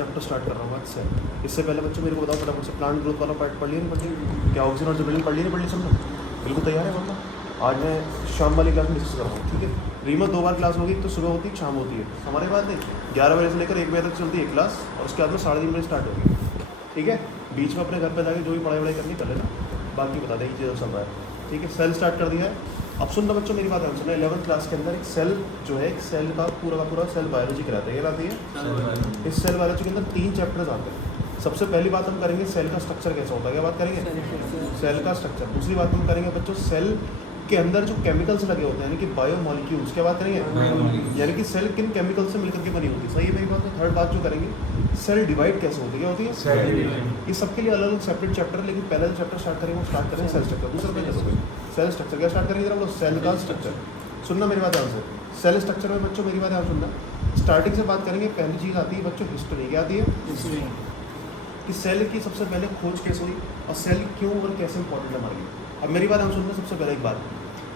Chapter start कर रहा हूँ आज से। इससे पहले बच्चों मेरे को बताओ फटाफट से, प्लांट ग्रोथ वाला पार्ट पढ़ लिया नहीं पढ़ लिया? क्या ऑक्सीजन और जिबरेलिन पढ़ लिया नहीं पढ़ लिया सब लोग? बिल्कुल तैयार है वरना आज मैं शाम वाली क्लास में डिस्कस कर रहा हूँ, ठीक है। रीमा 2 बार क्लास होगी, तो सुबह होती है शाम होती है, हमारे बात नहीं। 11 बजे से लेकर 1 बजे तक चलती है क्लास, और उसके बाद में 3:30 बजे स्टार्ट होगी, ठीक है। बीच में अपने घर पर जाकर जो भी पढ़ाई करनी कर लेना, बाकी बता दें ये चीज़ सब है, ठीक है। सेल स्टार्ट कर दिया है। अब सुनना बच्चों मेरी बात है, सुनना 11th क्लास के अंदर एक सेल जो है, एक सेल का पूरा सेल बायोलॉजी कराते हैं, ये आती है। इस सेल बायोलॉजी के अंदर 3 चैप्टर्स आते हैं। सबसे पहली बात हम करेंगे सेल का स्ट्रक्चर कैसा होता है, क्या बात करेंगे? सेल का स्ट्रक्चर। दूसरी बात हम करेंगे बच्चों सेल के अंदर जो केमिकल्स लगे होते हैं, यानी कि बायोमोलिक्यूल्स, क्या बात करेंगे? यानी कि सेल किन केमिकल से मिलकर के बनी होती है, सही है मेरी बात? तो थर्ड बात जो करेंगे सेल डिवाइड कैसे होती है, क्या होती है? ये सबके लिए अलग अलग सेपरेट चैप्टर, लेकिन पहला जो चैप्टर स्टार्ट करेंगे वो स्टार्ट करेंगे सेल स्ट्रक्चर। दूसरा क्या सेल स्ट्रक्चर, क्या स्टार्ट करेंगे? जरा सेल का स्ट्रक्चर। सुनना मेरी बात ध्यान से, सेल स्ट्रक्चर में बच्चों मेरी बात ध्यान सुनना। स्टार्टिंग से बात करेंगे, पहली चीज़ आती है बच्चों हिस्ट्री, क्या आती है? हिस्ट्री। कि सेल की सबसे पहले खोज कैसे हुई और सेल क्यों और कैसे इंपॉर्टेंट है हमारे लिए। अब मेरी बात हम सुनना, सबसे पहले एक बात,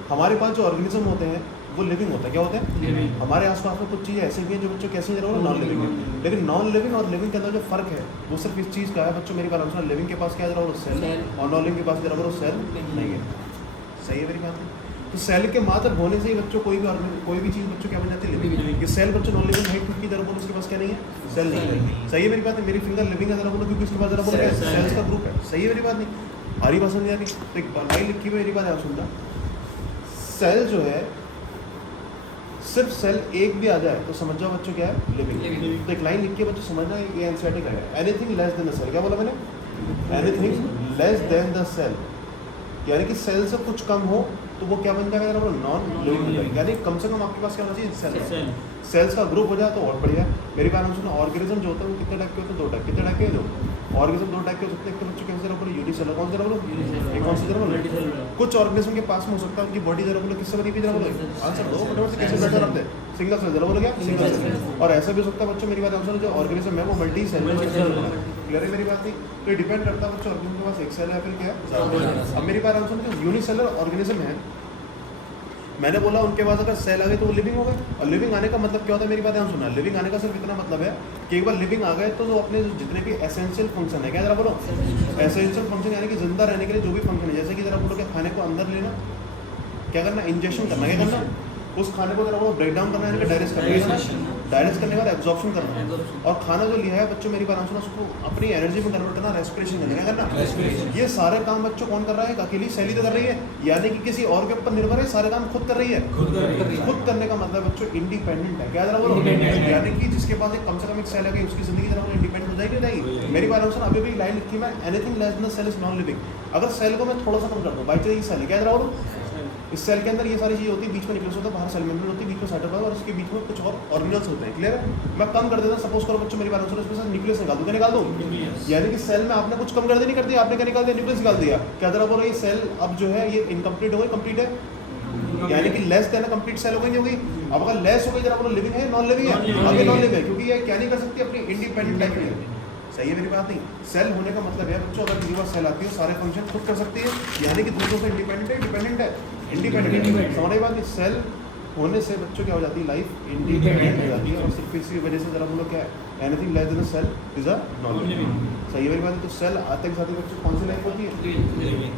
हमारे पास जो ऑर्गेनिज्म होते हैं वो लिविंग होता है, क्या होते हैं? हमारे आसपास में कुछ चीज़ें ऐसी भी हैं जो बच्चों कैसे जरूर नॉन लिविंग है, लेकिन नॉन लिविंग और लिविंग के अंदर जो फर्क है वो सिर्फ इस चीज़ का है बच्चों मेरी बात हम सुना। लिविंग के पास क्या जरा सेल, और नॉन लिविंग के पास जरा सेल नहीं है, सही है मेरी बात? तो सेल के मात्र होने से ही बच्चों कोई भी चीज़ बच्चों क्या बन जाती है? लिविंग। ये सेल बच्चों नॉन लिविंग है क्योंकि जरा बोलो उसके पास क्या नहीं है? सेल नहीं है, सही है मेरी बात है? मेरी फिंगर लिविंग है जरा बोलो क्योंकि उसके पास जरा बोलो सेल्स का ग्रुप है, सही है मेरी बात? नहीं आ रही बात समझ आ रही? तो एक लाइन लिखी हुई मेरी बात है सुनना, सेल जो है सिर्फ सेल एक भी आ जाए तो समझ जाओ बच्चों क्या है? लिविंग। तो एक लाइन लिख के बच्चों समझना, ये एनसीईआरटी का है, anything less than the cell, क्या बोला मैंने? Anything less than the cell, यानी कि सेल से कुछ कम हो तो वो क्या बन जाएगा? Non living. यानी कम से कम आपके पास क्या होना चाहिए? सेल। सेल्स का ग्रुप हो जाए तो और बढ़िया। मेरी बात हम सुनो, ऑर्गेनिज्म जो होता है वो कितने टाइप के होते हैं? 2 टाइप। कितने टाइप के? 2 ऑर्गेनिज्म 2 टाइप के होते हैं। बच्चों कैसे जरा बोलो यूनिसेलुलर, कौन सा जरा बोलो? एक कौन सा जरा बोलो? कुछ ऑर्गेनिज्म के पास में हो सकता है उनकी बॉडी जरा बोलो किससे बनी हुई, जरा बोलो आंसर दो फटाफट से, कैसे बेटर रखते हैं? सिंगल सेल, जरा बोलो क्या? Single cell. और ऐसा भी हो सकता है बच्चों मेरी बात हम सुनो, जो ऑर्गेनिज्म है वो मल्टी सेल, क्लियर है मेरी बात? नहीं तो ये डिपेंड करता है बच्चों ऑर्गेनिज्म के पास एक सेल है फिर क्या है। अब मेरी बात हम सुनो, जो यूनिसेलुलर ऑर्गेनिज्म है, मैंने बोला उनके पास अगर सेल आ गए तो वो लिविंग हो गए। और लिविंग आने का मतलब क्या होता है मेरी बात ध्यान सुनना, लिविंग आने का सिर्फ इतना मतलब है कि एक बार लिविंग आ गए तो जो अपने जितने भी एसेंशियल फंक्शन है, क्या जरा बोलो? एसेंशियल फंक्शन, यानी कि जिंदा रहने के लिए जो भी फंक्शन है, जैसे कि जरा बोलो कि खाने को अंदर लेना, क्या करना? इंजेक्शन करना, क्या करना? उस खाने को जरा वो ब्रेक डाउन करना, यानी कि डाइजेस्ट करना, डाइजेस्ट करने के बाद एब्जॉर्प्शन करना, और खाना जो लिया है बच्चों मेरी बात सुनो उसको अपनी एनर्जी में कन्वर्ट करना, रेस्पिरेशन करना, क्या करना? ये सारे काम बच्चों कौन कर रहा है? अकेली सेल ही तो कर रही है, यानी कि किसी और के ऊपर निर्भर है, सारे काम खुद कर रही है। खुद करने का मतलब बच्चों इंडिपेंडेंट है, क्या जरा बोलो? यानी कि जिसके पास एक कम से कम एक सेल है उसकी जिंदगी जरा इंडिपेंडेंट हो जाएगी, जाएगी। मेरी बात सुनो, अभी भी लाइन लिखी मैं, anything less than cell is non living. अगर सेल को मैं थोड़ा सा कम कर दूं, बाई चांस सेल, क्या जरा बोलो? इस सेल के अंदर ये सारी चीज़ होती है, बीच में न्यूक्लियस होता है, बाहर सेल मेम्ब्रेन होती है, बीच में साइटोप्लाज्म, और उसके बीच में कुछ और ऑर्गेनल्स होते हैं, क्लियर है? मैं कम कर देता हूं, सपोज करो बच्चों मेरी बात सुनो, इसमें से न्यूक्लियस निकाल दूं, क्या निकाल दूं? यानी कि सेल में आपने कुछ कम कर दिया, नहीं कर दिया, आपने क्या निकाल दिया? न्यूक्लियस निकाल दिया। क्या जरा बोलो ये सेल अब जो है ये इनकम्प्लीट हो गई, कंप्लीट है? यानी कि लेस देन कंप्लीट सेल हो गई, नहीं हो गई? अब अगर लेस हो गई जरा बोलो लिविंग है नॉन लिविंग है? अब ये नॉन लिविंग है क्योंकि ये क्या नहीं कर सकती, अपनी इंडिपेंडेंट टाइप है, सही है मेरी बात? नहीं सेल होने का मतलब है बच्चों अगर किसी बार सेल आती है सारे फंक्शन खुद कर सकती है, यानी कि दूसरों से इंडिपेंडेंट है, डिपेंडेंट है, इंडिपेंडेंट। समझने बात? सेल होने से बच्चों क्या हो जाती है? लाइफ इंडिपेंडेंट हो जाती है, और सिर्फ इसी वजह से जरा बोलो क्या है? Anything less than cell is a non living, सही है मेरी बात? तो सेल आते के साथ ही बच्चों कौन सी लाइफ होती है?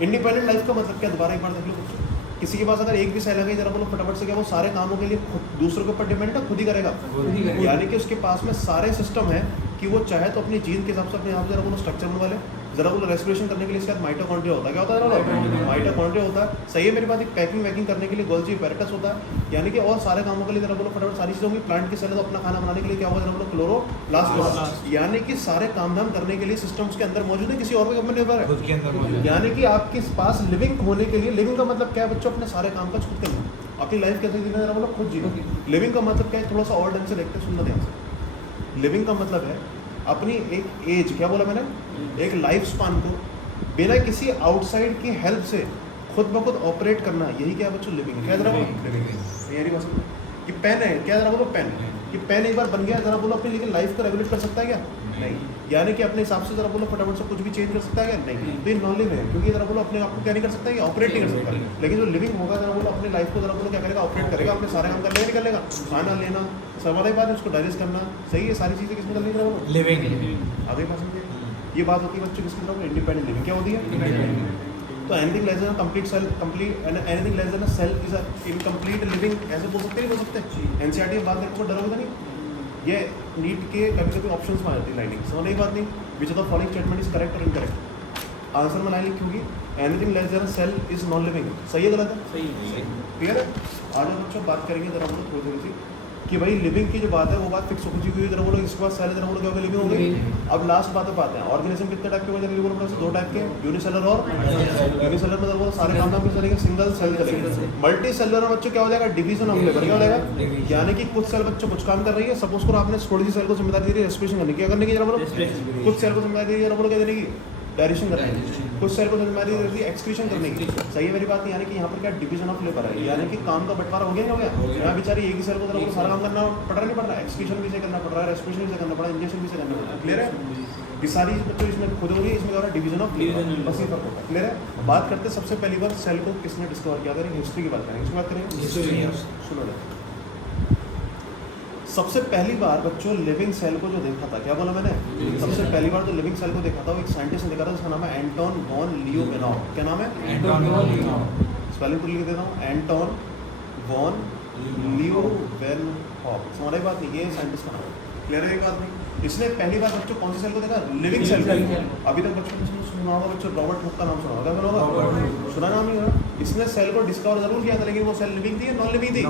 इंडिपेंडेंट लाइफ का मतलब क्या? दोबारा एक बार देख लो बच्चों, किसी के पास अगर एक भी सेल आ गई जरा बोलो फटाफट से, क्या वो सारे कामों के लिए दूसरों के ऊपर डिपेंड है? खुद ही करेगा, यानी कि उसके पास में सारे सिस्टम है कि वो चाहे तो अपनी जीन के हिसाब से अपने आप जरा बोलो स्ट्रक्चर बनवा ले, जरा बोलो रेस्पिरेशन करने के लिए इसके बाद माइटोकॉन्ड्रिया होता है, क्या होता है? माइटोकॉन्ड्रिया होता है, सही है मेरी बात? पैकिंग वैकिंग करने के लिए गोल्जी एपेरेटस होता है, यानी कि और सारे कामों के लिए जरा बोलो फटाफट सारी चीज़ों की प्लांट की सेल तो अपना खाना बनाने के लिए क्या होगा? जरा बोलो क्लोरोप्लास्ट, यानी कि सारे काम धाम करने के लिए सिस्टम्स के अंदर मौजूद है, किसी और के ऊपर निर्भर है, यानी कि आपके पास लिविंग होने के लिए, लिविंग का मतलब क्या है बच्चों? अपने सारे काम का खुद करना, अपनी लाइफ कैसे जीना जरा बोलो खुद जीना। लिविंग का मतलब क्या है? थोड़ा सा और ढंग से देखते हैं, सुनना ध्यान से। लिविंग का मतलब है अपनी एक एज, क्या बोला मैंने? एक लाइफ स्पान को बिना किसी आउटसाइड की हेल्प से खुद ब खुद ऑपरेट करना, यही क्या बच्चों? लिविंग है, क्या जरा बोलो? लिविंग है, यानी बस कि पेन है, क्या जरा बोलो? पेन है, कि पेन एक बार बन गया जरा बोलो अपनी, लेकिन लाइफ को रेगुलेट कर सकता है क्या? नहीं। यानी कि अपने हिसाब से जरा बोलो फटाफट से कुछ भी चेंज कर सकता है क्या? नहीं। तो ये नॉन लिविंग है, क्योंकि जरा बोलो अपने आप को क्या नहीं कर सकता है, ऑपरेट नहीं कर सकता। लेकिन जो लिविंग होगा जरा बोलो अपनी लाइफ को जरा बोलो क्या करेगा, ऑपरेट करेगा, अपने सारे काम कर लेगा, नहीं कर लेगा, खाना लेना सब बाद उसको डाइजेस्ट करना, सही है, सारी चीज़ें किसमें करनी जरा बोलो लिविंग। आगे बात समझिए, ये बात होती है बच्चों किसकी तरफ, इंडिपेंडेंट लिविंग। क्या होती है? तो anything less than complete cell, complete anything less than cell is a incomplete living, ऐसे बोल सकते नहीं बोल सकते? एनसीईआरटी में बात करने को डरोगे नहीं? ये नीट के कभी कभी ऑप्शंस में आ जाती है लाइनिंग, समझ नहीं बात नहीं, which of the following statement is correct और इनकरेक्ट। आंसर में लाइन लिखी होगी anything less than cell is non living, सही है गलत है? सही। क्लियर है? आज हम बच्चों बात करेंगे जरा बोलो थोड़ी थोड़ी सी कि भाई लिविंग की जो बात है वो बात फिक्स हो चुकी है, जरा बोलो इसके बाद सेल जरा बोलो क्या होगा, लिविंग हो गई। अब लास्ट बात पे आते हैं, ऑर्गेनिज्म कितने टाइप के होते हैं, बोलो दो टाइप के, यूनिसेलर और यूनिसेलर में जरा बोलो सारे काम में चलेंगे, सिंगल सेल चलेंगे। मल्टी सेलुलर में बच्चों क्या हो जाएगा, डिवीजन ऑफ लेबर, क्या हो जाएगा, यानी कि कुछ सेल बच्चों कुछ काम कर रही है, सपोज करो आपने थोड़ी सी सेल को जिम्मेदारी दी रेस्पिरेशन करने की, क्या करने की जरा बोलो, कुछ सेल को जिम्मेदारी दी जरा बोलो क्या देने की, डायरेक्शन करने की, कुछ सेल को जिम्मेदारी दी एक्सक्रीशन करने की, सही है मेरी बात? यानी कि यहाँ पर क्या डिवीजन ऑफ लेबर है, यानी कि काम का बंटवारा हो गया, नहीं हो गया? यहाँ बेचारी एक ही सेल को तरफ सारा काम करना पड़ रहा नहीं पड़ रहा, एक्सक्रीशन भी से करना पड़ रहा है, रेस्पिरेशन भी से करना पड़ रहा है, इंजेक्शन भी से करना पड़ रहा है, क्लियर है? ये सारी बच्चों इसमें खुद हो रही है, इसमें क्या हो रहा है, डिवीजन ऑफ लेबर, बस ये फर्क होता है, क्लियर है? बात करते हैं सबसे पहली बार सेल को किसने डिस्कवर किया था, हिस्ट्री की बात करेंगे, इसकी बात करेंगे, सुनो ना। सबसे पहली बार बच्चों लिविंग सेल को जो देखा था, क्या बोला मैंने, सबसे पहली बार जो लिविंग सेल को देखा था वो एक साइंटिस्ट ने देखा था, उसका नाम है एंटोन वॉन लियोवेनॉव। क्या नाम है? Anton von लियोवेनॉव। स्पेलिंग पूरी लिख देता हूँ, एंटोन वॉन लियोवेनॉव। समझ बात नहीं, ये साइंटिस्ट का नाम है, क्लियर है? एक बात नहीं, इसने पहली बार बच्चों कौन सी सेल को देखा, लिविंग सेल को। अभी तक बच्चों ने सुना होगा बच्चों, रॉबर्ट हुक का नाम सुना होगा, सुना नाम नहीं होगा? इसने सेल को डिस्कवर जरूर किया था, लेकिन वो सेल लिविंग थी या नॉन लिविंग थी?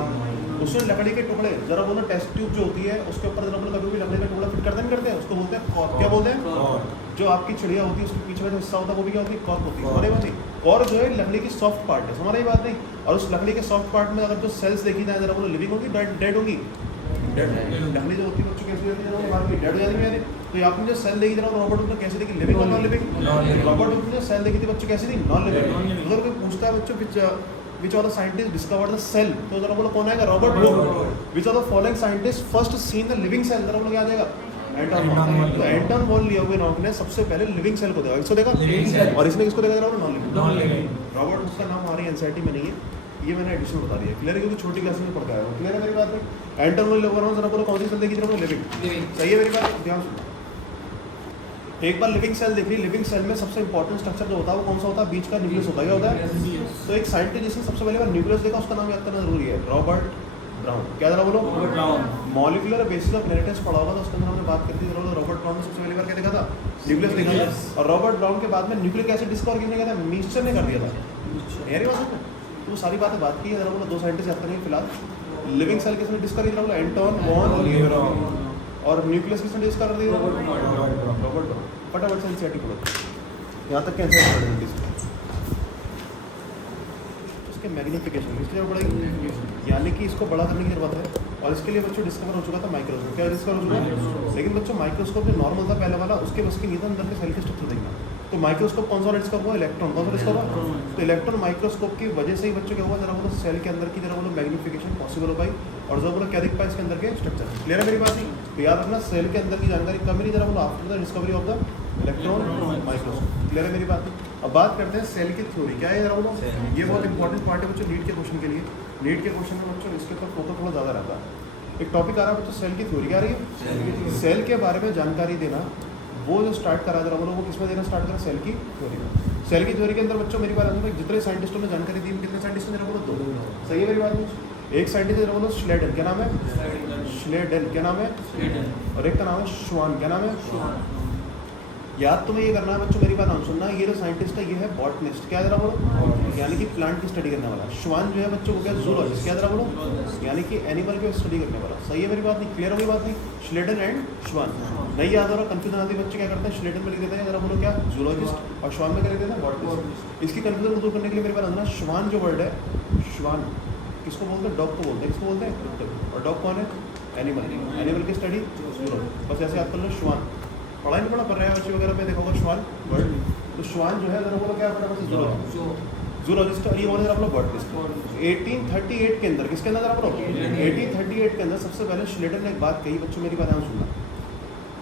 उसमें लकड़ी के टुकड़े जरा बोलो, टेस्ट ट्यूब जो होती है उसके ऊपर जरा बोलो कभी भी लकड़ी का टुकड़ा फिट करते नहीं करते हैं, उसको बोलते हैं कॉर्क। क्या बोलते हैं? जो आपकी चिड़िया होती है उसके पीछे में जो हिस्सा होता है वो भी क्या होती है, कॉर्क होती है, हमारी बात नहीं। कॉर्क जो है लकड़ी की सॉफ्ट पार्ट है, हमारी बात नहीं। और उस लकड़ी के सॉफ्ट पार्ट में अगर जो सेल्स देखी जाए जरा बोलो लिविंग होगी डेड होगी, लकड़ी जो होती है बच्चों कैसी होती है, डेड हो जाती है। तो आपने जो सेल देखी जरा रॉबर्ट हुक ने कैसे देखी, लिविंग और नॉन लिविंग? रॉबर्ट हुक ने सेल देखी थी बच्चों कैसी थी, नॉन लिविंग। अगर कोई पूछता है बच्चों which of the scientists discovered the cell, तो जरा बोलो कौन आएगा, Robert Hooke. which of the following scientists first seen the living cell, जरा बोलो क्या आ जाएगा, एंटोन वॉन। तो एंटोन वॉन लियोवेनॉव ने सबसे पहले लिविंग सेल को देखा, इसको देखा, और इसने किसको देखा जरा बोलो, नॉन लिविंग। रॉबर्ट हुक का नाम हमारी एनसीईआरटी में नहीं है, ये मैंने एडिशन बता दिया, क्लियर है? क्योंकि छोटी क्लास में पढ़ के आया हूँ, क्लियर है मेरी बात में? एंटोन वॉन लियोवेनॉव जरा बोलो कौन सी सेल देखी जरा बोलो, लिविंग, सही है मेरी बात? ध्यान सुनो, एक बार लिविंग सेल देखी, लिविंग सेल में सबसे इंपॉर्टेंट स्ट्रक्चर जो होता है वो कौन सा होता है, बीच का न्यूक्लियस होता है, क्या होता है? तो एक साइंटिस्ट जिसने सबसे पहले बार न्यूक्लियस देखा उसका नाम याद करना जरूरी है, रॉबर्ट ब्राउन। क्या जरा बोलो, मॉलिक्यूलर बेसिस ऑफ इनहेरिटेंस पढ़ा होगा तो उसके अंदर हमने बात करती थी, रॉबर्ट ब्राउन ने सबसे पहली बार क्या देखा था, न्यूक्लियस देखा था। और रॉबर्ट ब्राउन के बाद में न्यूक्लिक एसिड डिस्कवर किसने किया था, मिक्सचर ने कर दिया था, यानी बात है। तो सारी बातें बात की है, जरा बोलो दो साइंटिस्ट याद करेंगे फिलहाल। लिविंग सेल किसने डिस्कवर किया, एंटोन वॉन लियोवेनॉव। और न्यूक्लियस किसने डिस्कवर कर दिया, रॉबर्ट ब्राउन। फटाफट से एनसीईआरटी पढ़ो, यहाँ तक कैंसर पढ़ेंगे, उसके मैग्नीफिकेशन इसलिए पढ़ेंगे, यानी कि इसको बड़ा करने की जरूरत है। और इसके लिए बच्चों डिस्कवर हो चुका था माइक्रोस्कोप, क्या डिस्कवर हो चुका है? लेकिन बच्चों माइक्रोस्कोप जो नॉर्मल था पहले वाला, उसके बस की नहीं था अंदर के सेल के स्ट्रक्चर देखना। तो माइक्रोस्कोप कौन सा डिस्कवर हुआ, इलेक्ट्रॉन। कौन सा डिस्कवर हुआ? तो इलेक्ट्रॉन माइक्रोस्कोप की वजह से ही बच्चों क्या हुआ, जरा बोलो सेल के अंदर की जरा बोलो मैग्नीफिकेशन पॉसिबल हो पाई, और जरा बोलो क्या देख पाए इसके अंदर के स्ट्रक्चर, क्लियर है मेरी बात नहीं? तो याद रखना सेल के अंदर की जानकारी कम नहीं, जरा बोलो after the discovery of the electron microscope, clear है मेरी बात नहीं? अब बात करते हैं सेल की थ्योरी, क्या है जरा बोलो, ये बहुत इंपॉर्टेंट पार्ट है बच्चों नीट के क्वेश्चन के लिए। नीट के क्वेश्चन में बच्चों इसके ऊपर फोकस थोड़ा ज़्यादा रहता है। एक टॉपिक आ रहा है बच्चों सेल की थ्योरी, क्या आ रही है, सेल के बारे में जानकारी देना, वो जो स्टार्ट करा जरा बोलो वो किसमें देना स्टार्ट करा, सेल की थ्योरी में। सेल की थ्योरी के अंदर बच्चों मेरी बात है, जितने साइंटिस्टों ने जानकारी दी, कितने साइंटिस्ट ने जरा बोलो, दो, सही है मेरी बात नहीं? एक साइंटिस्ट जरा बोलो श्लेडन, क्या नाम है, श्लेडन, क्या नाम है, और एक का नाम है श्वान, क्या नाम है। याद तुम्हें ये करना है बच्चों, मेरी बात नाम सुनना, ये जो साइंटिस्ट है ये है बॉटनिस्ट, क्या जरा बोलो, यानी कि प्लांट की स्टडी करने वाला। श्वान जो है बच्चों को क्या, जूलॉजिस्ट, क्या जरा बोलो, यानी कि एनिमल की स्टडी करने वाला, सही है मेरी बात नहीं? क्लियर होगी बात नहीं? श्लेडन एंड श्वान, नहीं याद हो रहा, कंफ्यूजन आती है बच्चे क्या करते हैं, श्लेडन में लिख देते हैं जरा बोलो क्या, जूलॉजिस्ट, और श्वान में क्या लिख देते हैं, बॉटनिस्ट। इसकी कंफ्यूजन दूर करने के लिए मेरी बात समझना, श्वान जो वर्ड है, श्वान किसको बोलते हैं, डॉग को बोलते हैं, किसको बोलते हैं, और डॉग कौन है, एनिमल, एनिमल की स्टडी जूलॉजी, बस ऐसे याद कर लो। श्वान पढ़ा नहीं पढ़ा, पर्यावरण वगैरह पे देखा होगा श्वान वर्ड, तो श्वान जो है जरा बोलो क्या पड़ा, बस जूलॉजिस्ट और ये कौन है आप लोग बॉटनिस्ट। 1838 के अंदर किसके अंदर आप लोग 1838 के अंदर सबसे पहले श्लेटर ने एक बात कही, बच्चों मेरी बात ध्यान सुनना,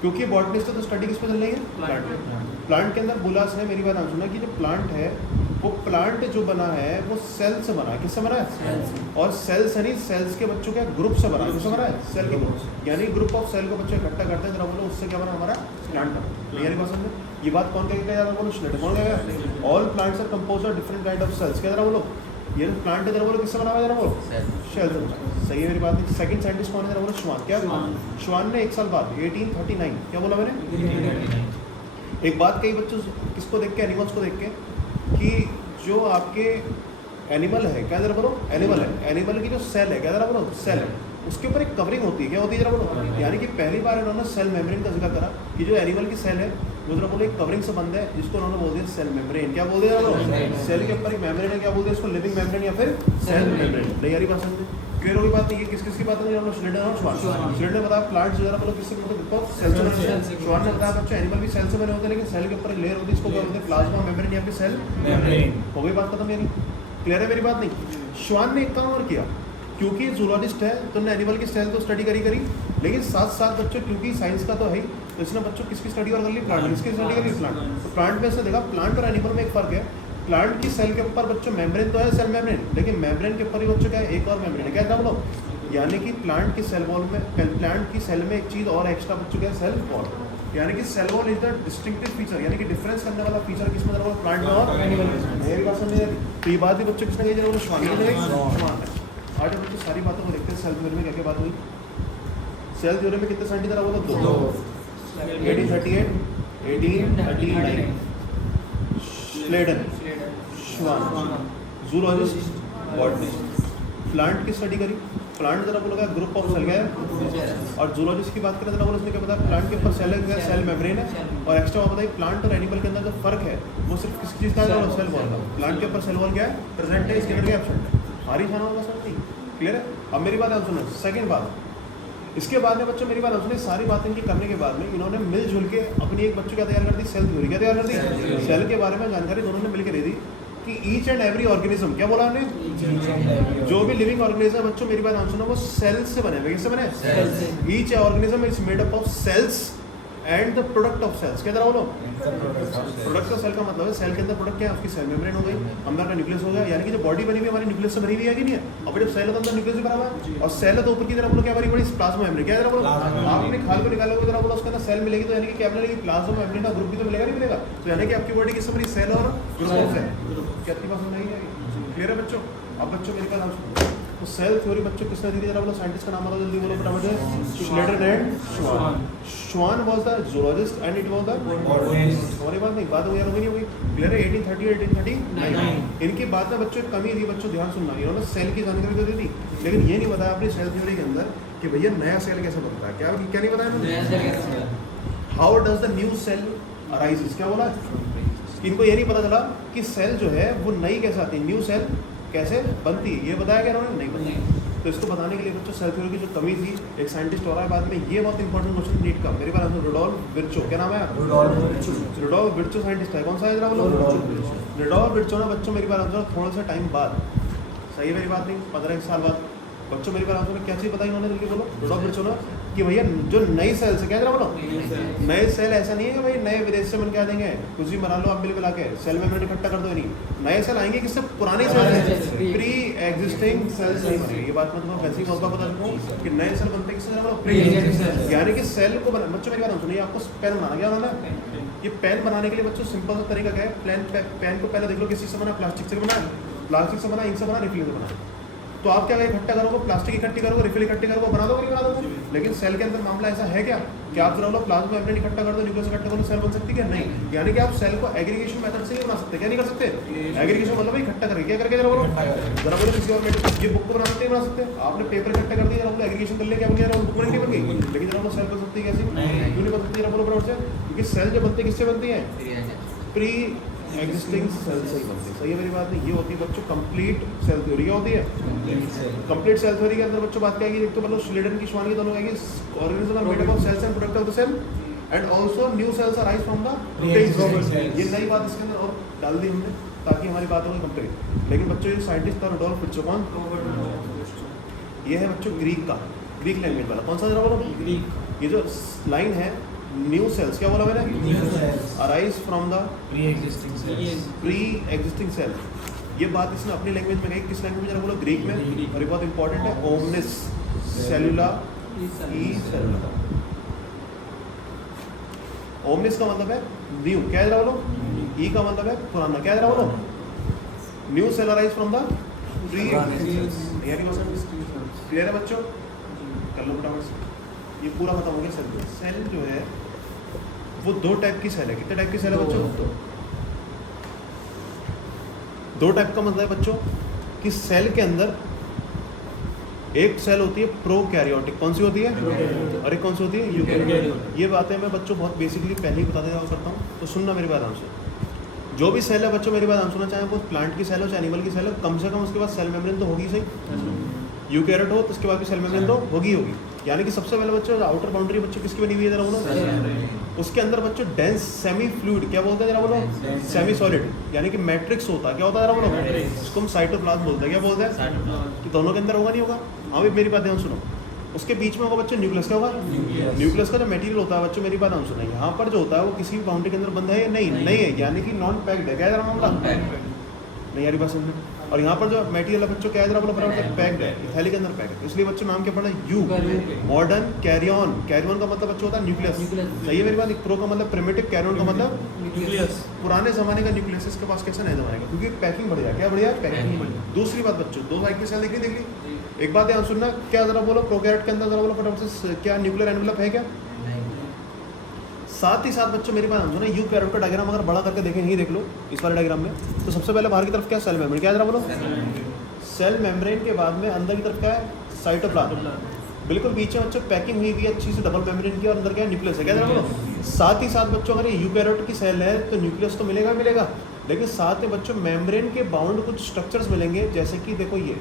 क्योंकि बॉटनिस्ट है तो स्टडी किस पे चल रही है प्लांट। प्लांट के अंदर बोला है, मेरी बात ध्यान सुनना, कि जो प्लांट है वो प्लांट जो बना है वो सेल से बना है। किससे बना है? और सेल्स यानी सेल्स के बच्चों के ग्रुप से बना है। किससे बना है? सेल के ग्रुप, यानी ग्रुप ऑफ सेल को बच्चे इकट्ठा करते हैं, जरा बोलो उससे क्या बना हमारा प्लांट बना। यानी बात समझो, ये बात कौन कहेगा यार बोलो श्लेटर कौन कहेगा? All plants are composed of different kind of cells. क्या जरा बोलो ये प्लांट है, जरा बोलो किससे बना हुआ है? जरा बोलो सेल से। सही है मेरी बात। सेकंड साइंटिस्ट कौन है? जरा बोलो श्वान। क्या श्वान ने 1 साल बाद 1839 क्या बोला मैंने? एक बात कही बच्चों, किसको देख के? एनिमल्स को देख के, कि जो आपके एनिमल है, क्या जरा बोलो एनिमल है, एनिमल की जो सेल है, क्या जरा बोलो सेल है, उसके ऊपर एक कवरिंग होती है। क्या होती है? जरा बोलो। यानी कि पहली बार इन्होंने सेल मेम्ब्रेन का जिक्र करा कि जो एनिमल की सेल है वो जरा बोलो एक कवरिंग से बंद है, जिसको उन्होंने बोल दिया सेल मेम्ब्रेन। क्या बोल दिया? सेल के ऊपर एक मेम्ब्रेन है, क्या बोलते हैं इसको? लिविंग मेम्ब्रेन या फिर सेल मेम्ब्रेन। नहीं यारी बात समझे? क्लियर होगी बात? ये किस की बात है? श्लेटर और श्वान। श्लेटर ने बताया प्लांट जरा बोलो किससे मतलब सेल से बने हैं। श्वान ने बताया बच्चों एनिमल भी सेल से बने होते हैं, लेकिन सेल के ऊपर एक लेयर होती है, इसको क्या बोलते हैं? प्लाज्मा मेम्ब्रेन या फिर सेल मेम्ब्रेन। हो गई बात खत्म? यानी क्लियर है मेरी बात? नहीं, श्वान ने एक काम और किया, क्योंकि जूलॉजिस्ट है तो उन्होंने एनिमल की सेल तो स्टडी करी, लेकिन साथ साथ बच्चों क्योंकि साइंस का तो है ही, तो इसने बच्चों किसकी स्टडी और कर ली? प्लांट। किसकी स्टडी कर ली? प्लांट। तो प्लांट में से देखा प्लांट और एनिमल में एक फर्क है। प्लांट की सेल के ऊपर बच्चों मेम्ब्रेन तो है, सेल मेम्ब्रेन, लेकिन मेम्ब्रेन के ऊपर ही बच्चों क्या है? एक और मेम्ब्रेन है। क्या था बोलो? यानी कि प्लांट की सेल वॉल में, प्लांट की सेल में एक चीज़ और एक्स्ट्रा बच्चों क्या है? Cell wall. यानी कि cell wall is the distinctive feature, यानी कि डिफरेंस करने वाला फीचर किसमें? जरा प्लांट में और एनिमल में। मेरी बात समझ रही? तो ये बात भी बच्चों किसने कही? जरा श्वान ने कही। आज बच्चों सारी बातों को देखते हैं। सेल थ्योरी में क्या क्या बात हुई? सेल थ्योरी में कितने साइंटिस्ट रहा? वो तो 2। 1838, 1839 श्लेडन, श्वान, जूलॉजिस्ट, बॉटनिस्ट। प्लांट की स्टडी करी, प्लांट जरा बोला ग्रुप ऑफ सेल है, और जूलॉजिस्ट की बात करें जरा बोलो उसने क्या बताया? प्लांट के ऊपर सेल है, सेल मेम्ब्रेन है, और एक्स्ट्रा वो बताइए प्लांट और एनिमल के अंदर जो फर्क है वो सिर्फ किस चीज़ का है? सेल वॉल का। प्लांट के ऊपर सेल वॉल क्या है? प्रेजेंट है, इसके अंदर क्या एब्सेंट है? हारी खाना होगा सर। नहीं क्लियर है? अब मेरी बात आप सुनो। सेकंड बात, इसके बाद में बच्चों मेरी बात सुनिए, सारी बातें इनकी करने के बाद में इन्होंने मिलजुल के अपनी एक बच्चों क्या तैयार कर दी? Cell theory. क्या तैयार कर दी? सेल के बारे में जानकारी दोनों ने मिलकर दे दी कि ईच एंड एवरी ऑर्गेनिज्म, क्या बोला हमने? जो भी लिविंग ऑर्गेनिज्म है बच्चों मेरी बात आप सुनो, वो सेल से बने हुए। किससे बने? Each organism is made up of cells and the product of cells. क्या बोलो? प्रोडक्ट का सेल का मतलब है सेल के अंदर प्रोडक्ट क्या है? उसकी सेल मेम्ब्रेन हो गई, अंदर का न्यूक्लियस हो गया, यानी कि जो बॉडी बनी हुई है हमारी न्यूक्लियस से भरी हुई है कि नहीं है? और जब सेल है तो अंदर न्यूक्लियस भी भरा हुआ है, और सेल है तो ऊपर की तरफ बोलो क्या भरी पड़ी? Plasma membrane. क्या जरा बोलो? आपने खाल को निकालोगे जरा बोलो उसके अंदर सेल मिलेगी, तो यानी कि क्या मिलेगी? प्लाज्मा मेम्ब्रेन का ग्रुप भी तो मिलेगा, नहीं मिलेगा? तो यानी कि आपकी बॉडी किससे बनी? सेल और ग्रुप है। क्या आपकी बात समझ आई? क्लियर है बच्चों? अब बच्चों मेरे पास तो सेल थ्योरी बच्चों किसने दी? जरा बोलो साइंटिस्ट का नाम बताओ जल्दी बोलो फटाफट। श्लेटर एंड श्वान। श्वान was the zoologist and it was the botanist. हमारी बात नहीं, बात हो गई नहीं होगी? क्लियर है? 1830 1839 इनकी बात में बच्चों कमी थी। बच्चों ध्यान सुनना, इन्होंने सेल की जानकारी तो दी थी, लेकिन ये नहीं बताया अपनी सेल थ्योरी के अंदर कि भैया नया सेल कैसे बनता है। क्या नहीं बताया? How does the new cell arises? क्या बोला? इनको ये नहीं पता चला कि सेल जो है वो नई कैसे आती है, न्यू सेल कैसे बनती है, ये बताया क्या उन्होंने? नहीं बताया। तो इसको बताने के लिए बच्चों सेल थ्योरी की जो कमी थी, एक साइंटिस्ट हो रहा है बाद में, ये बहुत इंपॉर्टेंट क्वेश्चन नीट का मेरे पास रुडोल्फ विर्चो। क्या नाम है? रुडोल्फ विर्चो साइंटिस्ट है। कौन सा है जरा बोलो? रुडोल्फ विर्चो ने बच्चों मेरी बात थोड़ा सा टाइम बाद, सही है मेरी बात नहीं, 15 साल बाद बच्चों मेरी बात ने क्या चीज़ बताई उन्होंने? जल्दी बोलो। रुडोल्फ विर्चो ने कि भैया जो नई सेल से, क्या जरा बोलो? नए सेल ऐसा नहीं है कि भाई नए विदेश से बन के आ देंगे, कुछ भी बना लो आप मिल मिला के, सेल में इकट्ठा कर दो। नहीं, नए सेल आएंगे किससे? पुराने सेल से, प्री एग्जिस्टिंग सेल्स नहीं बनेंगे। ये बात मैं तुम्हें वैसे ही बहुत बता सकता हूँ कि नए सेल बनते किससे? जरा बोलो प्री एग्जिस्टिंग। यानी कि सेल को बच्चों मेरी बात सुनिए, आपको पेन बनाना, क्या बनाना? ये पेन बनाने के लिए बच्चों सिंपल सा तरीका क्या है? पेन को पहले देख लो किस चीज़ से बना? प्लास्टिक से बना, प्लास्टिक से बना, इंक से बना, रिफिल से बना। तो आप क्या इकट्ठा करोगे? प्लास्टिक इकट्ठी करोगे, रिफिल इकट्ठी करोगे, बना दोगे, नहीं बना दोगे? लेकिन सेल के अंदर मामला ऐसा है क्या कि आप जरा प्लाज्मा मेम्ब्रेन इकट्ठा कर दो, न्यूक्लियस इकट्ठा करो, सेल बन सकती है? नहीं। यानी कि आप सेल को एग्रीगेशन मेथड से नहीं बना सकते। क्या नहीं कर सकते? एग्रीगेशन मतलब इकट्ठा करके, क्या करके? जरा बोलो किसी और मेथड। ये बुक को बना सकते, बना सकते? आपने पेपर इकट्ठा कर दिया, जरा एग्रीगेशन कर लिया, क्या बन गया? बुक नहीं बन गई, लेकिन जरा सेल बन सकती है कैसे? क्यों नहीं बन सकती? जरा बोलो बराबर से, क्योंकि सेल जो बनती है किससे बनती है? प्री एग्जिस्टिंग सेल से ही बनती है। सही है मेरी बात नहीं? ये होती है बच्चों कंप्लीट सेल थ्योरी। क्या होती है? कंप्लीट सेल थ्योरी के अंदर बच्चों बात क्या है? एक तो मतलब श्लेडन की श्वान की दोनों है कि organism are made up of cells and product of the cell and also new cells arise from the pre existing. ये नई बात इसके अंदर और डाल दी हमने। ताकि हमारी बात होगी कंप्लीट। लेकिन बच्चों ये साइंटिस्ट था रुडोल्फ विर्चोवन, ये है बच्चों ग्रीक का, ग्रीक लैंग्वेज वाला। कौन सा जरा बोलो? ग्रीक। ये जो लाइन है न्यू सेल्स, क्या बोला मैंने? Arise from the pre existing cell. ये बात इसने अपनी लैंग्वेज में कही। किस लैंग्वेज में जरा बोलो? ग्रीक में। और ये बहुत इंपॉर्टेंट है, ओमनिस सेलुला ई सेलुला। ओमनिस का मतलब है न्यू, क्या है जरा बोलो? ई का मतलब है पुराना, क्या है जरा बोलो? New cell arise from the pre clear है बच्चों? कर लो फटाफट से, ये पूरा खत्म हो गया। सेल जो है वो दो टाइप की सेल है। कितने टाइप की सेल है बच्चों? दो टाइप का मतलब है बच्चों कि सेल के अंदर एक सेल होती है प्रोकैरियोटिक। कौन सी होती है? और एक कौन सी होती है? यूकैरियोटिक। ये बातें मैं बच्चों बहुत बेसिकली पहले ही बता देना करता हूँ, तो सुनना मेरी बात ध्यान से। जो भी सेल है बच्चों मेरी बात ध्यान सुनना, चाहे वो प्लांट की सेल हो चाहे एनिमल की सेल हो, कम से कम उसके पास सेल मेम्ब्रेन तो होगी सही। यूकैरियोट हो तो उसके बाद भी सेल मेम्ब्रेन तो होगी। यानी कि सबसे पहले बच्चों आउटर बाउंड्री बच्चों किसकी बनी हुई है जरा बोलो? उसके अंदर बच्चों डेंस सेमी फ्लूइड, क्या बोलते हैं जरा बोलो? सेमी सॉलिड, यानी कि मैट्रिक्स होता है। क्या होता है जरा बोलो? उसको हम साइटोप्लाज्म बोलते हैं। क्या बोलते हैं? कि दोनों के अंदर होगा नहीं होगा? हाँ भाई मेरी बात ध्यान सुनो। उसके बीच में होगा बच्चों न्यूक्लियस। क्या होगा? न्यूक्लियस का जो मटेरियल होता है बच्चों मेरी बात ध्यान सुनो, यहाँ पर जो होता है वो किसी भी बाउंड्री के अंदर बंद है या नहीं है, यानी कि नॉन पैक्ड है। क्या जरा मामला? नहीं यारी बात समझ। और यहाँ पर जो मटेरियल है बच्चों क्या है जरा बोलो? पैक्ड है, थैली के अंदर पैक्ड है। इसलिए बच्चों नाम क्या पड़ा? You, modern carrion. कैरियन का मतलब बच्चों होता है न्यूक्लियस। सही है मेरी बात? प्रो का मतलब प्रिमिटिव, कैरियन का मतलब न्यूक्लियस, पुराने जमाने का न्यूक्लियस। इसके पास कैसे नए जमाने का, क्योंकि पैकिंग बढ़िया। क्या बढ़िया? पैकिंग बढ़िया। दूसरी बात बच्चों, दो टाइप की सेल देख ली। एक बात ध्यान सुनना, क्या जरा बोलो? प्रोकैरियोट के अंदर जरा बोलो फटाफट से, क्या न्यूक्लियर एनवेलप है क्या? साथ ही साथ बच्चों मेरी बात सुनो, यूकैरियोट का डायग्राम अगर बड़ा करके देखें, यही देख लो इस वाले डायग्राम में, तो सबसे पहले बाहर की तरफ क्या? Cell membrane. क्या जरा बोलो? सेल मेम्ब्रेन के बाद में अंदर की तरफ क्या है? साइटोप्लाज्म। बिल्कुल बीच में बच्चों पैकिंग हुई है अच्छी से डबल मेम्ब्रेन की, और अंदर क्या है? न्यूक्लियस है। क्या जरा बोलो? साथ ही साथ बच्चों अगर यूकैरियोट की सेल है तो न्यूक्लियस तो मिलेगा, लेकिन साथ में बच्चों मेम्ब्रेन के बाउंड कुछ स्ट्रक्चर्स मिलेंगे, जैसे कि देखो ये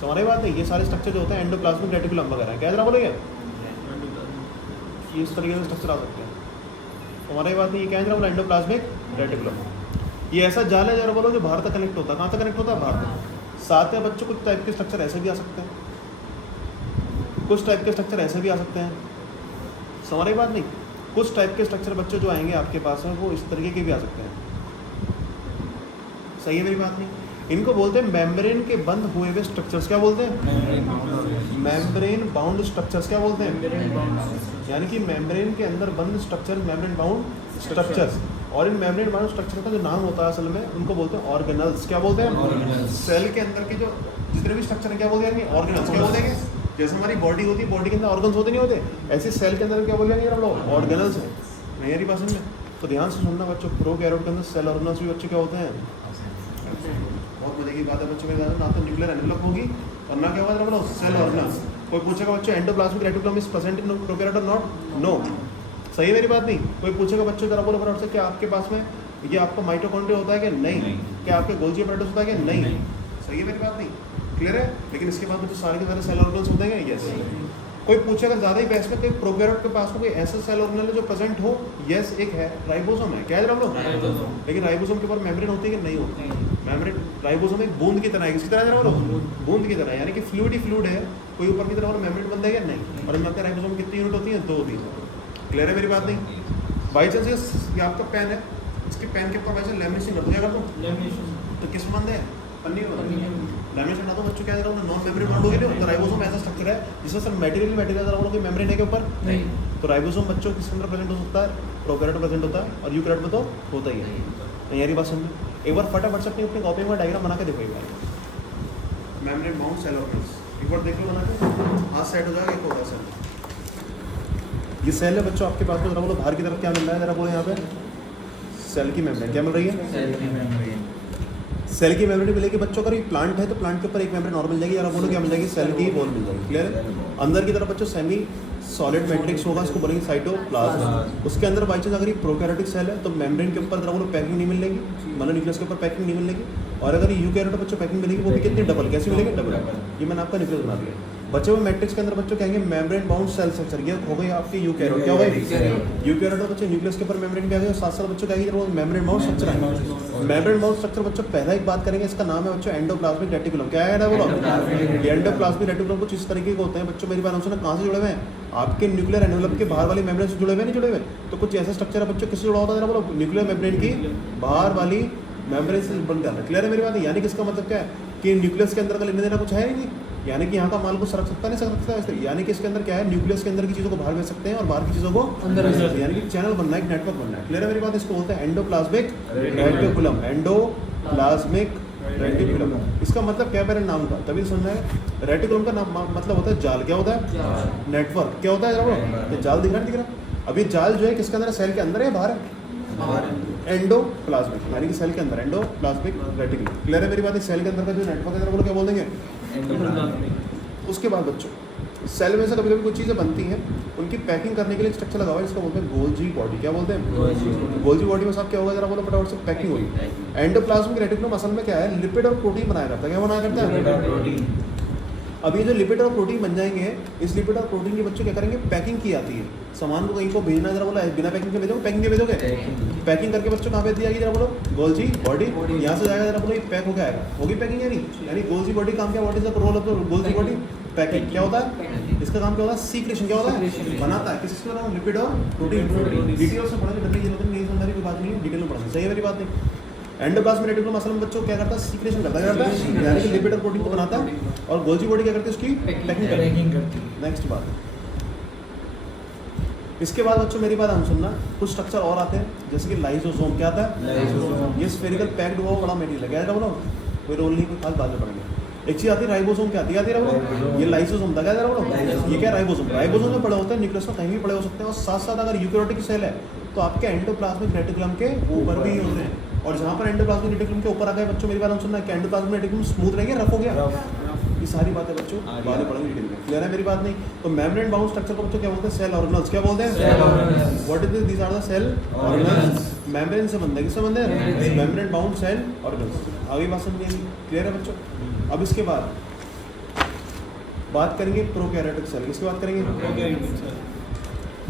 समझ रही बात नहीं, ये सारे स्ट्रक्चर जो होते हैं एंडोप्लाज्मिक रेटिकुलम वगैरह। क्या जरा बोलेंगे? इस तरीके से स्ट्रक्चर आ सकते हैं। हमारी बात नहीं, ये क्या है जरा बोलो? Endoplasmic reticulum. ये ऐसा जाल है जरा बोलो जो बाहर तक कनेक्ट होता है। कहाँ तक कनेक्ट होता है? बाहर तक। साथ में बच्चों कुछ टाइप के स्ट्रक्चर ऐसे भी आ सकते हैं, कुछ टाइप के स्ट्रक्चर ऐसे भी आ सकते हैं। समझ रही बात नहीं? कुछ टाइप के स्ट्रक्चर बच्चों जो आएंगे आपके पास में वो इस तरीके के भी आ सकते हैं। सही है मेरी बात नहीं? इनको बोलते हैं मेम्ब्रेन के बंद हुए हुए स्ट्रक्चर्स। क्या बोलते हैं? Membrane bound structures. क्या बोलते हैं? यानी कि मेम्ब्रेन के अंदर बंद स्ट्रक्चर, मेम्ब्रेन बाउंड स्ट्रक्चर्स। और इन मेम्ब्रेन बाउंड स्ट्रक्चर का जो नाम होता है असल में, उनको बोलते हैं ऑर्गेनल्स। क्या बोलते हैं? सेल के अंदर के जो जितने भी स्ट्रक्चर है क्या बोल देंगे? ऑर्गेनल्स। क्या बोल देंगे? जैसे हमारी बॉडी होती है, बॉडी के अंदर ऑर्गन्स होते नहीं होते, ऐसे सेल के अंदर क्या बोल देंगे हम लोग? ऑर्गेनल्स है। मेरी बात समझ में? तो ध्यान से सुनना बच्चों, प्रोकैरियोट के अंदर सेल ऑर्गेनल्स भी बच्चों क्या होते हैं? बहुत मजे की बात है बच्चों में, ना तो न्यूक्लियर एनवेलप होगी और ना क्या होगा जरा बोलो? Cell organelles. कोई पूछेगा बच्चों endoplasmic reticulum is present in prokaryote और नॉट? नो। सही है मेरी बात नहीं? कोई पूछेगा बच्चों जरा बोलो फटाफट से, क्या आपके पास में ये आपका माइटोकॉन्ड्रिया होता है कि नहीं? क्या आपके गोल्गी एपेरेटस होता है कि नहीं? सही है मेरी बात नहीं? क्लियर है? लेकिन इसके बाद बच्चों सारे के सारे सेल ऑर्गेनल्स होते हैं। यस। कोई पूछेगा ज़्यादा ही बहस में, कोई प्रोकैरियोट के पास में कोई ऐसा सेल ऑर्गेनल है जो प्रेजेंट हो? यस, एक है, राइबोसोम है। क्या है जरा बोलो? लेकिन राइबोसोम के ऊपर मेम्ब्रेन होती है कि नहीं होती? मेम्ब्रेन राइबोसोम एक बूंद की तरह है। किसकी तरह जरा बोलो? बूंद की तरह, यानी कि फ्लूइड ही फ्लूइड है। कोई ऊपर की तरफ मेम्ब्रेन बंद है या नहीं? और इनमें राइबोसोम कितनी यूनिट होती है? 2 होती है। क्लियर है मेरी बात नहीं? बाई चांस ये आपका पेन है, इसके पेन के ऊपर वैसे लेमिनेशन कर दो। क्या कर दो? तो किस बंद है? पन्नी लेमिनेशन ना दो बच्चों। क्या जरा नॉन मेम्ब्रेन बाउंड होगी। तो राइबोसोम ऐसा स्ट्रक्चर है जिसमें सब मटेरियल जरा बोलो मेम्ब्रेन है के ऊपर नहीं। तो राइबोसोम बच्चों किसके अंदर प्रेजेंट हो सकता है? प्रोकैरियोट प्रेजेंट होता है, और यूकैरियोट में तो होता ही है। नहीं यारी बात समझ? एक बार फटाफट से अपनी कॉपी में डायग्राम बना के देखो। एक बार मेम्ब्रेन बाउंड सेल ऑर्गेनल्स एक बार देख लो बना के, हाथ सेट हो जाएगा। एक होगा सेल, ये सेल है बच्चों आपके पास में। जरा बोलो बाहर की तरफ क्या मिल रहा है? जरा बोलो यहाँ पे सेल की मेम्ब्रेन क्या मिल रही है? सेल की मेम्ब्रेन। सेल की मेम्ब्रेन मिलेगी बच्चों। अगर ये प्लांट है तो प्लांट के ऊपर एक मेम्ब्रेन और मिल जाएगी। यार बोलो क्या मिल जाएगी? सेल की वॉल मिल जाएगी। क्लियर है? अंदर की तरफ बच्चों सेमी सॉलिड मैट्रिक्स होगा, उसको बोलेंगे साइटोप्लाज्म। उसके अंदर बाई चांस अगर ये प्रोकैरियोटिक सेल है तो मेम्ब्रेन के ऊपर जरा बोलो पैकिंग नहीं मिलेगी, मतलब न्यूक्लियस के ऊपर पैकिंग नहीं मिलेगी। और अगर यूकैरियोट बच्चों पैकिंग मिलेगी वो भी कितनी? डबल। कैसी मिलेगी? डबल। ये मैंने आपका न्यूक्लियस बना दिया। बचे हुए मैट्रिक्स के अंदर बच्चों कहेंगे मेम्ब्रेन बाउंड सेल स्ट्रक्चर, ये हो गई आपकी यूकैरियोट। क्या हो गई? यूकैरियोट में बच्चों न्यूक्लियस के ऊपर मेम्ब्रेन भी आ गई, और साथ साथ बच्चों क्या है वो मेम्ब्रेन बाउंड स्ट्रक्चर है। मेम्ब्रेन बाउंड स्ट्रक्चर बच्चों पहला एक बात करेंगे, इसका नाम है बच्चों एंडोप्लाज्मिक रेटिकुलम। क्या है बोलो? एंडोप्लाज्मिक रेटिकुलम कुछ इस तरीके के होते हैं बच्चों, मेरी बात सुनो, कहाँ से जुड़े हुए हैं? आपके न्यूक्लियर एनवेलप के बाहर वाली मेम्ब्रेन से जुड़े हुए, नहीं जुड़े हुए? तो कुछ ऐसा स्ट्रक्चर है बच्चों, किससे जुड़ा होता है जरा बोलो? न्यूक्लियर मेम्ब्रेन की बाहर वाली मेम्ब्रेन से बन जाता है। क्लियर है मेरी बात? यानी कि इसका मतलब क्या है कि न्यूक्लियस के अंदर का लेने देना कुछ है ही नहीं, यानी कि यहाँ का माल को सरक सकता नहीं सरक सकता है। यानी कि इसके अंदर क्या है, न्यूक्लियस के अंदर की चीज़ों को बाहर भेज सकते हैं और बाहर की चीज़ों को अंदर भेज सकते हैं, यानी कि चैनल बनना है, एक नेटवर्क बनना है। क्लियर है मेरी बात? इसको बोलते हैं एंडोप्लाज्मिक रेटिकुलम। एंडोप्लाज्मिक रेटिकुलम, इसका मतलब क्या है मेरे नाम का? तभी सुनना है। रेटिकुलम का नाम मतलब होता है जाल। क्या होता है? नेटवर्क। क्या होता है जरा? ये जाल दिख रहा है, दिख रहा? अभी जाल जो है किसके अंदर है? सेल के अंदर है या बाहर है? एंडोप्लाज्मिक, यानी कि सेल के अंदर एंडोप्लाज्मिक रेटिकुलम। क्लियर है मेरी बात? सेल के अंदर का जो नेटवर्क है वो क्या बोल देंगे? उसके बाद बच्चों सेल में से कभी कभी कुछ चीज़ें बनती हैं, उनकी पैकिंग करने के लिए स्ट्रक्चर लगा हुआ है, इसको बोलते हैं गोल्जी बॉडी। क्या बोलते हैं? गोल्जी बॉडी में सब क्या होगा जरा बोलो फटाफट से? पैकिंग होगी। एंडोप्लाज्मिक रेटिकुलम असल में क्या है? लिपिड और प्रोटीन बनाया करता है। क्या बनाया करता है? अब ये जो लिपिड और प्रोटीन बन जाएंगे, इस लिपिड और प्रोटीन के बच्चों क्या करेंगे? पैकिंग की जाती है। सामान को कहीं को भेजना जरा बोला, बिना पैकिंग के भेजोगे? पैकिंग के भेजोगे? पैकिंग करके बच्चों कहाँ भेज दिया जरा बोलो? Golgi body. यहाँ से जाएगा जरा बोलो, ये पैक होकर आएगा, होगी पैकिंग या नहीं? यानी गोल्जी बॉडी काम क्या? What is the role of the Golgi body? Packing. क्या होता है इसका काम? क्या होता है? सीक्रेशन। क्या होता है? बनाता है। किसके बनाता है? लिपिड और प्रोटीन। डिटेल से पढ़ने की जरूरत नहीं, समझने की बात नहीं है, डिटेल में पढ़ना सही है मेरी बात नहीं। एंडोप्लाज्मिक रेटिकुलम असल में बच्चों क्या करता है? सीक्रेशन करता है, यानी कि लिपिड और प्रोटीन को बनाता है, और गोल्जी बॉडी क्या करती है? उसकी पैकिंग करती है। नेक्स्ट बात, इसके बाद बच्चों मेरी बात हम सुनना, कुछ स्ट्रक्चर और आते हैं जैसे कि लाइसोसोम। क्या आता है? ये स्फेरिकल पैक्ड हुआ बड़ा मटेरियल है। क्या है बोलो? कोई रोल नहीं, कोई खास बाद में पढ़ेंगे। एक चीज आती है राइबोसोम। क्या आती है? ये लाइसोसोम था। क्या बोलो? ये क्या राइबोसोम? राइबोसोम में पड़े होते हैं, न्यूक्लियस में कहीं भी पड़े हो सकते हैं, और साथ साथ अगर यूकैरियोटिक सेल है तो आपके एंडोप्लाज्मिक रेटिकुलम के ऊपर भी होते हैं। और जहाँ पर एंडोप्लाज्मिक रेटिकुलम के ऊपर आ गए बच्चों, मेरी बात हम सुनना है कि एंडोप्लाज्मिक रेटिकुलम स्मूथ रहेंगे, रफ हो गया, ये सारी बातें बच्चों बाद में पढ़ेंगे डिटेल में। क्लियर है मेरी बात नहीं? तो मेम्ब्रेन बाउंड स्ट्रक्चर को बच्चों क्या बोलते हैं? Cell organelles. क्या बोलते हैं? What is this? These are the cell organelles. Membrane से बनते हैं, किससे बनते हैं? Membrane bound cell organelles. आगे बात समझिए, क्लियर है बच्चों? अब इसके बाद बात करेंगे प्रोकैरियोटिक सेल। किसकी बात करेंगे?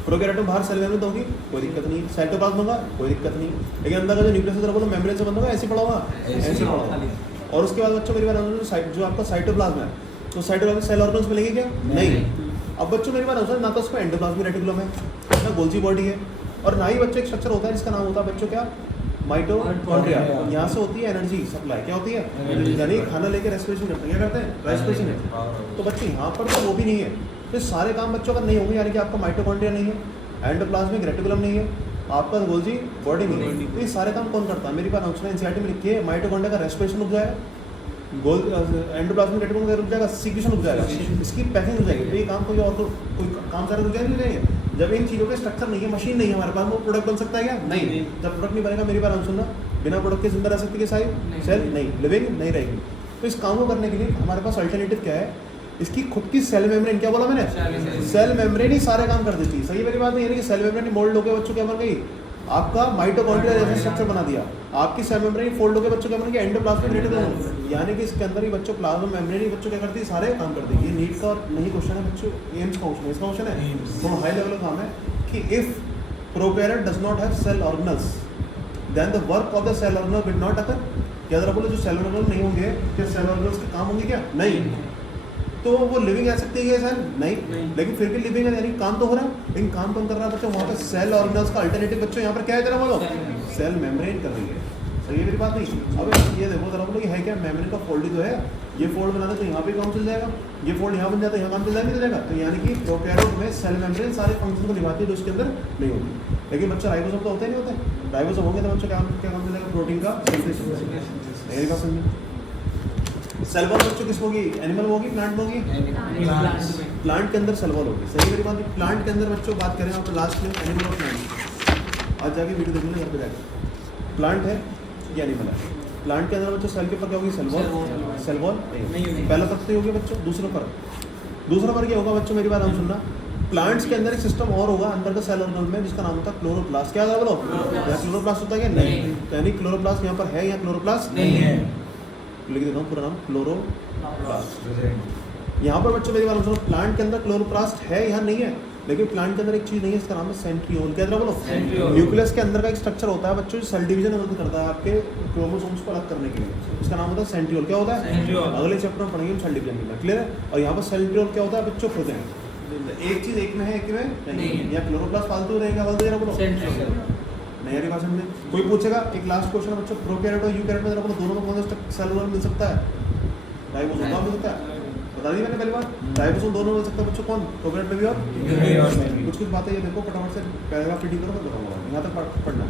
प्रोकैरियोट बाहर सेल मेम्ब्रेन तो होगी, कोई दिक्कत नहीं। साइटोप्लाज्म होगा, कोई दिक्कत नहीं। लेकिन अंदर का जो न्यूक्लियस है बोलो मेम्ब्रेन से बंधा होगा, ऐसे पड़ा होगा, ऐसे पड़ा होगा। और उसके बाद बच्चों मेरी बात जो आपका साइटोप्लाज्म है, तो साइटोप्लाज्म सेल ऑर्गेनल्स मिलेंगे क्या? नहीं। अब बच्चों मेरी बात ना तो उसमें एंडोप्लाज्मिक रेटिकुलम है, ना गोल्जी बॉडी है, और ना ही बच्चों एक स्ट्रक्चर होता है जिसका नाम होता है बच्चों क्या? माइटोकॉन्ड्रिया। यहाँ से होती है एनर्जी सप्लाई। क्या होती है? यानी खाना लेके रेस्पिरेशन करते हैं। क्या करते हैं? रेस्पिरेशन है। तो बच्चे यहाँ पर तो वो भी नहीं है, तो सारे काम बच्चों का नहीं होंगे, यानी कि आपका माइटोकॉन्ड्रिया नहीं है, एंडोप्लाज्मिक रेटिकुलम नहीं है, आपका गोल्जी बॉडी नहीं है, तो ये सारे काम कौन करता है? मेरी बात उसने एनसीईआरटी में लिखी है, माइटोकॉन्ड्रिया का रेस्पिरेशन रुक जाएगा, एंडोप्लाज्मिक रेटिकुलम का रुक जाएगा, सीक्रेशन रुक जाएगा, इसकी पैकिंग रुक जाएगी। तो ये काम कोई और कोई काम सारे रुक जाएंगे। जब इन चीज़ों के स्ट्रक्चर नहीं है, मशीन नहीं है हमारे पास, वो प्रोडक्ट बन सकता है क्या? नहीं। जब प्रोडक्ट नहीं बनेगा, मेरी बात हम सुनना, बिना प्रोडक्ट के जिंदा रह सकती है सारी सेल? नहीं। लिविंग नहीं रहेगी। तो इस काम को करने के लिए हमारे पास अल्टरनेटिव क्या है? इसकी खुद की सेल मेम्ब्रेन। क्या बोला मैंने? सेल मेम्ब्रेन ही सारे काम कर देती है। सही मेरी बात नहीं? यानी कि सेल मेम्ब्रेन मोल्ड होकर बच्चों क्या बन गई? आपका माइटोकॉन्ड्रिया जैसा स्ट्रक्चर बना दिया। आपकी सेल मेम्ब्रेन फोल्ड होकर बच्चों क्या बन गया? Endoplasmic reticulum. यानी कि इसके अंदर ही बच्चों प्लाज्मा मेम्ब्रेन ही बच्चों क्या करती है? सारे काम करती है। ये नीट का नहीं क्वेश्चन है बच्चों, एम्स का क्वेश्चन है, इसका क्वेश्चन है, तो हाई लेवल का काम है कि if prokaryote does not have cell organelles then the work of the cell organelle will not occur. क्या जरा बोलो, जो सेल ऑर्गेनल नहीं होंगे, क्या सेल ऑर्गेनल्स के काम होंगे क्या? नहीं। तो वो लिविंग आ सकती है सर? नहीं। लेकिन फिर भी लिविंग है, यानी काम तो हो रहा है, लेकिन काम कौन कर रहा है बच्चों? वहाँ पे सेल ऑर्गेनल्स का अल्टरनेटिव बच्चों यहाँ पर क्या है जरा बोलो? सेल मेम्ब्रेन कर रही है। सही है मेरी बात नहीं? अब ये देखो जरा बोलो, है क्या? मेम्ब्रेन का फोल्ड जो है, ये फोल्ड बनाना तो यहाँ पे काम चल जाएगा, ये फोल्ड यहाँ बन जाता है, यहाँ काम चल जाएगा। तो यानी कि प्रोकैरियोट में सेल मेम्ब्रेन सारे फंक्शन को निभाती है जो इसके अंदर नहीं होती। लेकिन बच्चा राइबोसोम तो होते नहीं होते, राइबोसोम होंगे तो बच्चों क्या काम चलेगा? प्रोटीन का सिंथेसिस। सेल वॉल बच्चों किस होगी? एनिमल होगी, प्लांट होगी? प्लांट के अंदर सेल वॉल होगी। सही मेरी बात? प्लांट के अंदर बच्चों बात करें आप लास्ट में एनिमल और प्लांट, आज जाके वीडियो देख लेना घर पे जाके। प्लांट है या एनिमल है? प्लांट के अंदर बच्चों सेल के ऊपर क्या होगी? Cell wall. सेल वॉल नहीं। पहला तक तो होगी बच्चों। दूसरा पर क्या होगा बच्चों? मेरी बात हम सुनना, प्लांट्स के अंदर एक सिस्टम और होगा अंदर का सेल ऑर्गेनल में, जिसका नाम होता है क्लोरोप्लास्ट। क्या होगा बोलो? या क्लोरोप्लास्ट होता है क्या? नहीं। यानी क्लोरोप्लास्ट यहाँ पर है या क्लोरोप्लास्ट नहीं है? लिख देता हूँ पूरा नाम, क्लोरोप्लास्ट। यहाँ पर बच्चों मेरी बात सुनो, प्लांट के अंदर क्लोरोप्लास्ट है, यहाँ नहीं है, लेकिन प्लांट के अंदर एक चीज़ नहीं है, इसका नाम है सेंट्रियोल। क्या बोलो? न्यूक्लियस के अंदर का एक स्ट्रक्चर होता है बच्चों, जो सेल डिवीजन मदद करता है आपके क्रोमोसोम्स को अलग करने के लिए, इसका नाम होता है सेंट्रियोल। क्या होता है? अगले चैप्टर में पढ़ेंगे हम सेल डिवीजन में, क्लियर है? और यहाँ पर सेंट्रियोल क्या होता है बच्चों? प्रोटीन। एक चीज़ एक में है, एक में नहीं है। या क्लोरोप्लास्ट फालतू रहेगा, फालतू देना बोलो नहीं यारी भाषण में। कोई पूछेगा, एक लास्ट क्वेश्चन है बच्चों, प्रोकैरियोट और यूकैरियोट में जरा बोलो, दोनों में कौन सा सेलुलर मिल सकता है? राइबोसोम मिल सकता है, बता दी मैंने पहली बार, राइबोसोम दोनों मिल सकता है बच्चों। कौन? प्रोकैरियोट में भी और कुछ कुछ बातें ये देखो फटाफट से पैराग्राफ रीडिंग करो, मैं बताऊंगा यहाँ तक पढ़ना।